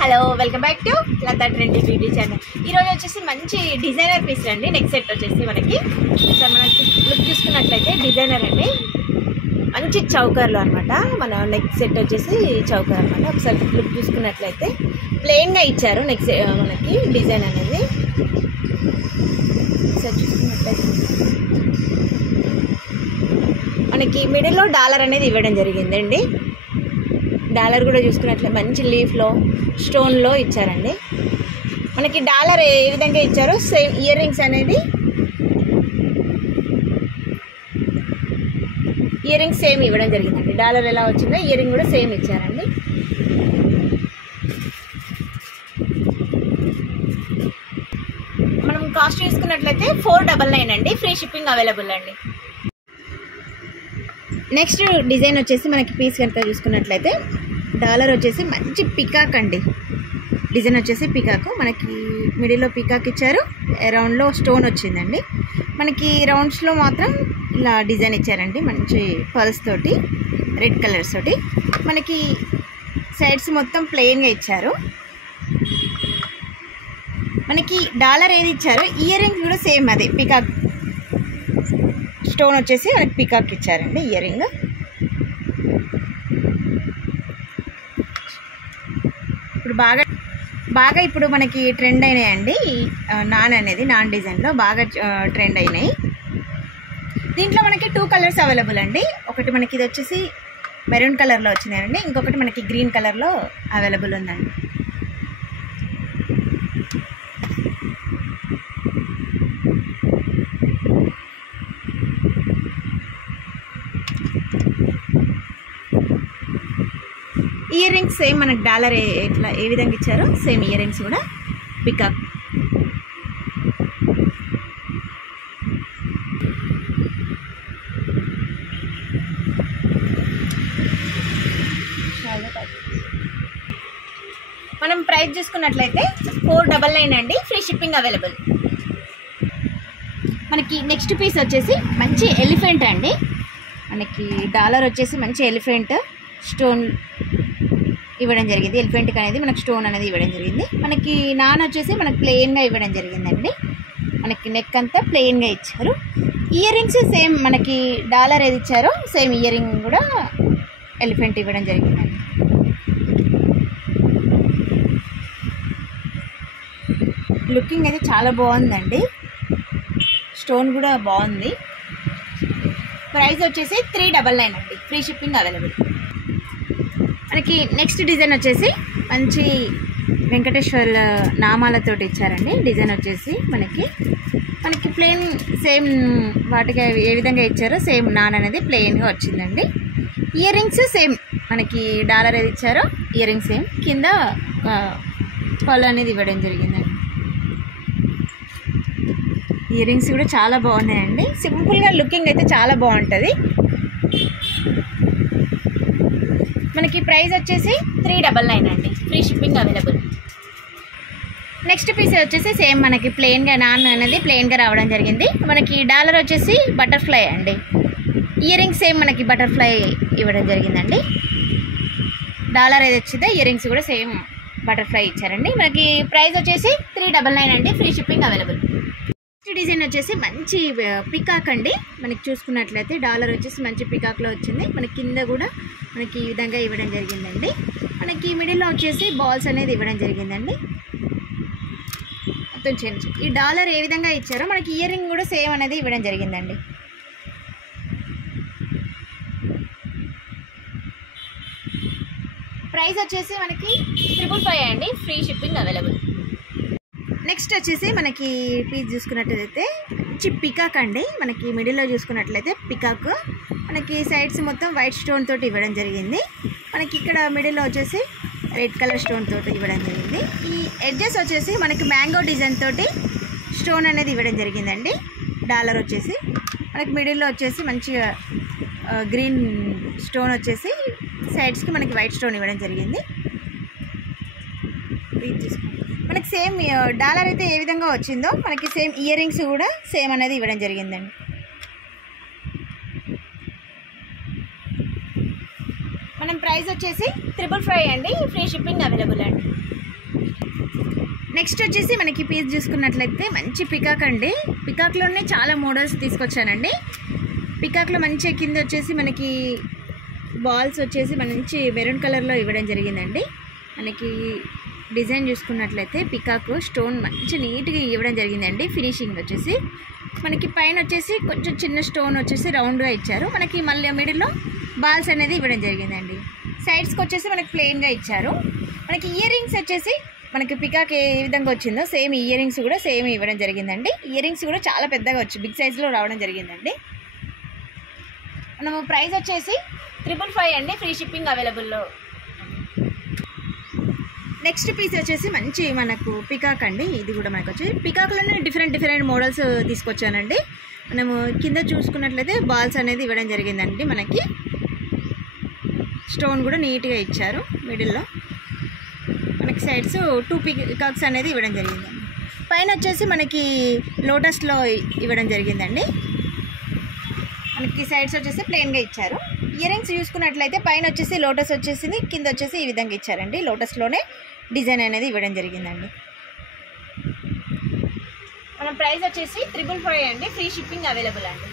Hello welcome back to Lata trendy beauty channel. ఈరోజు వచ్చేసి మంచి డిజైనర్ పీస్ అండి. నెక్ సెట్ వచ్చేసి మనకి ఒకసారి మనకి లుక్ చూసుకున్నట్లయితే డిజైనర్ అండి, మంచి చౌకర్లో అనమాట. మన నెక్ సెట్ వచ్చేసి చౌకర్ అనమాట. ఒకసారి లుక్ చూసుకున్నట్లయితే ప్లెయిన్గా ఇచ్చారు నెక్ మనకి డిజైన్ అనేది. ఒకసారి చూసుకున్నట్లయితే మనకి మిడిల్లో డాలర్ అనేది ఇవ్వడం జరిగిందండి. డాలర్ కూడా చూసుకున్నట్లే మంచి లీఫ్లో స్టోన్లో ఇచ్చారండి. మనకి డాలర్ ఏ విధంగా ఇచ్చారో సేమ్ ఇయర్ రింగ్స్ అనేది ఇయర్ రింగ్స్ సేమ్ ఇవ్వడం జరిగిందండి. డాలర్ ఎలా వచ్చిందో ఇయర్ రింగ్ కూడా సేమ్ ఇచ్చారండి. మనం కాస్ట్ చూసుకున్నట్లయితే 499 అండి. ఫ్రీ షిప్పింగ్ అవైలబుల్ అండి. నెక్స్ట్ డిజైన్ వచ్చేసి మనకి పీస్ కనుక చూసుకున్నట్లయితే డాలర్ వచ్చేసి మంచి పికాక్ అండి. డిజైన్ వచ్చేసి పికాక్, మనకి మిడిల్లో పికాక్ ఇచ్చారు, రౌండ్లో స్టోన్ వచ్చిందండి. మనకి రౌండ్స్లో మాత్రం ఇలా డిజైన్ ఇచ్చారండి, మంచి పర్ల్స్ తోటి రెడ్ కలర్స్ తోటి. మనకి సైడ్స్ మొత్తం ప్లెయిన్గా ఇచ్చారు. మనకి డాలర్ ఏది ఇచ్చారో ఇయర్ రింగ్స్ కూడా సేమ్ అదే పికాక్ స్టోన్ వచ్చేసి మనకి పికాక్ ఇచ్చారండి ఇయర్ రింగ్. ఇప్పుడు బాగా ఇప్పుడు మనకి ట్రెండ్ అయినాయండి. నాన్ డిజైన్లో బాగా ట్రెండ్ అయినాయి. దీంట్లో మనకి 2 కలర్స్ అవైలబుల్ అండి. ఒకటి మనకి ఇది వచ్చేసి మెరూన్ కలర్లో వచ్చినాయండి, ఇంకొకటి మనకి గ్రీన్ కలర్లో అవైలబుల్ ఉందండి. ఇయర్ రింగ్స్ సేమ్ మనకి డాలర్ ఎట్లా ఏ విధంగా ఇచ్చారో సేమ్ ఇయర్ రింగ్స్ కూడా పికాక్. మనం ప్రైస్ చూసుకున్నట్లయితే 499 అండి. Free shipping available. మనకి నెక్స్ట్ పీస్ వచ్చేసి మంచి ఎలిఫెంట్ అండి. మనకి డాలర్ వచ్చేసి మంచి ఎలిఫెంట్ స్టోన్ ఇవ్వడం జరిగింది. ఎలిఫెంట్కి అనేది మనకి స్టోన్ అనేది ఇవ్వడం జరిగింది. మనకి వచ్చేసి మనకి ప్లెయిన్గా ఇవ్వడం జరిగిందండి. మనకి నెక్ అంతా ప్లెయిన్గా ఇచ్చారు. ఇయర్ రింగ్స్ సేమ్ మనకి డాలర్ ఏది ఇచ్చారో సేమ్ ఇయర్ రింగ్ కూడా ఎలిఫెంట్ ఇవ్వడం జరిగిందండి. లుకింగ్ అయితే చాలా బాగుందండి, స్టోన్ కూడా బాగుంది. ప్రైస్ వచ్చేసి 399 అండి. Free shipping available. మనకి నెక్స్ట్ డిజైన్ వచ్చేసి మంచి వెంకటేశ్వర నామాలతోటి ఇచ్చారండి. డిజైన్ వచ్చేసి మనకి ప్లెయిన్ సేమ్ వాటికి ఏ విధంగా ఇచ్చారో సేమ్ అనేది ప్లెయిన్గా వచ్చిందండి. ఇయర్ రింగ్స్ సేమ్ మనకి డాలర్ ఏది ఇచ్చారో ఇయర్ రింగ్స్ సేమ్, కింద పళ్ళు అనేది ఇవ్వడం జరిగిందండి. ఇయర్ రింగ్స్ కూడా చాలా బాగున్నాయండి. సింపుల్గా లుకింగ్ అయితే చాలా బాగుంటుంది. మనకి ప్రైస్ వచ్చేసి 399 అండి. Free shipping available. Next piece వచ్చేసి సేమ్ మనకి ప్లెయిన్గా అనేది ప్లెయిన్గా రావడం జరిగింది. మనకి డాలర్ వచ్చేసి బటర్ఫ్లై అండి. ఇయర్ రింగ్స్ సేమ్ మనకి బటర్ఫ్లై ఇవ్వడం జరిగిందండి. డాలర్ ఏది వచ్చిందో ఇయర్ రింగ్స్ కూడా సేమ్ బటర్ఫ్లై ఇచ్చారండి. మనకి ప్రైస్ వచ్చేసి 399 అండి. Free shipping available. డిజైన్ వచ్చేసి మంచి పికాక్ అండి. మనకి చూసుకున్నట్లయితే డాలర్ వచ్చేసి మంచి పికాక్లో వచ్చింది. మనకి కింద కూడా మనకి ఈ విధంగా ఇవ్వడం జరిగిందండి. మనకి మిడిల్లో వచ్చేసి బాల్స్ అనేది ఇవ్వడం జరిగిందండి. మొత్తం చేంజ్. ఈ డాలర్ ఏ విధంగా ఇచ్చారో మనకి ఇయర్ రింగ్ కూడా సేమ్ అనేది ఇవ్వడం జరిగిందండి. ప్రైస్ వచ్చేసి మనకి 555 అండి. Free shipping available. నెక్స్ట్ వచ్చేసి మనకి పీస్ చూసుకున్నట్లయితే మంచి పికాక్ అండి. మనకి మిడిల్లో చూసుకున్నట్లయితే పికాక్, మనకి సైడ్స్ మొత్తం వైట్ స్టోన్ తోటి ఇవ్వడం జరిగింది. మనకి ఇక్కడ మిడిల్లో వచ్చేసి రెడ్ కలర్ స్టోన్ తోటి ఇవ్వడం జరిగింది. ఈ ఎడ్జెస్ వచ్చేసి మనకి మ్యాంగో డిజైన్ తోటి స్టోన్ అనేది ఇవ్వడం జరిగిందండి. డాలర్ వచ్చేసి మనకి మిడిల్లో వచ్చేసి మంచిగా గ్రీన్ స్టోన్ వచ్చేసి సైడ్స్కి మనకి వైట్ స్టోన్ ఇవ్వడం జరిగింది. మనకి సేమ్ డాలర్ అయితే ఏ విధంగా వచ్చిందో మనకి సేమ్ ఇయర్ రింగ్స్ కూడా సేమ్ అనేది ఇవ్వడం జరిగిందండి. మనం ప్రైస్ వచ్చేసి 555 అండి, ఫ్రీ షిప్పింగ్ అవైలబుల్ అండి. నెక్స్ట్ వచ్చేసి మనకి పీస్ చూసుకున్నట్లయితే మంచి పికాక్ అండి. పికాక్లోనే చాలా మోడల్స్ తీసుకొచ్చానండి. పికాక్లో మంచి కింద వచ్చేసి మనకి బాల్స్ వచ్చేసి మంచి మెరూన్ కలర్లో ఇవ్వడం జరిగిందండి. మనకి డిజైన్ చూసుకున్నట్లయితే పికాక్ స్టోన్ మంచి నీట్గా ఇవ్వడం జరిగిందండి. ఫినిషింగ్ వచ్చేసి మనకి పైన వచ్చేసి కొంచెం చిన్న స్టోన్ వచ్చేసి రౌండ్గా ఇచ్చారు. మనకి మళ్ళీ మిడిల్లో బాల్స్ అనేది ఇవ్వడం జరిగిందండి. సైడ్స్కి వచ్చేసి మనకి ప్లెయిన్గా ఇచ్చారు. మనకి ఇయర్ రింగ్స్ వచ్చేసి మనకి పికాక్ ఏ విధంగా వచ్చిందో సేమ్ ఇయర్ రింగ్స్ కూడా సేమ్ ఇవ్వడం జరిగిందండి. ఇయర్ రింగ్స్ కూడా చాలా పెద్దగా వచ్చి బిగ్ సైజులో రావడం జరిగిందండి. మనము ప్రైస్ వచ్చేసి 555 అండి, ఫ్రీ షిప్పింగ్ అవైలబుల్లో. నెక్స్ట్ పీస్ వచ్చేసి మంచి మనకు పికాక్ అండి. ఇది కూడా మనకు వచ్చి పికాక్లోనే డిఫరెంట్ మోడల్స్ తీసుకొచ్చానండి. మనము కింద చూసుకున్నట్లయితే బాల్స్ అనేది ఇవ్వడం జరిగిందండి. మనకి స్టోన్ కూడా నీట్గా ఇచ్చారు. మిడిల్లో మనకి సైడ్స్ 2 పికాక్స్ అనేది ఇవ్వడం జరిగిందండి. పైన వచ్చేసి మనకి లోటస్లో ఇవ్వడం జరిగిందండి. మనకి సైడ్స్ వచ్చేసి ప్లెయిన్గా ఇచ్చారు. ఇయర్ రింగ్స్ చూసుకున్నట్లయితే పైన వచ్చేసి లోటస్ వచ్చేసింది, కింద వచ్చేసి ఈ విధంగా ఇచ్చారండి. లోటస్లోనే డిజైన్ అనేది ఇవ్వడం జరిగిందండి. మన ప్రైస్ వచ్చేసి 555 అండి, ఫ్రీ షిప్పింగ్ అవైలబుల్ అండి.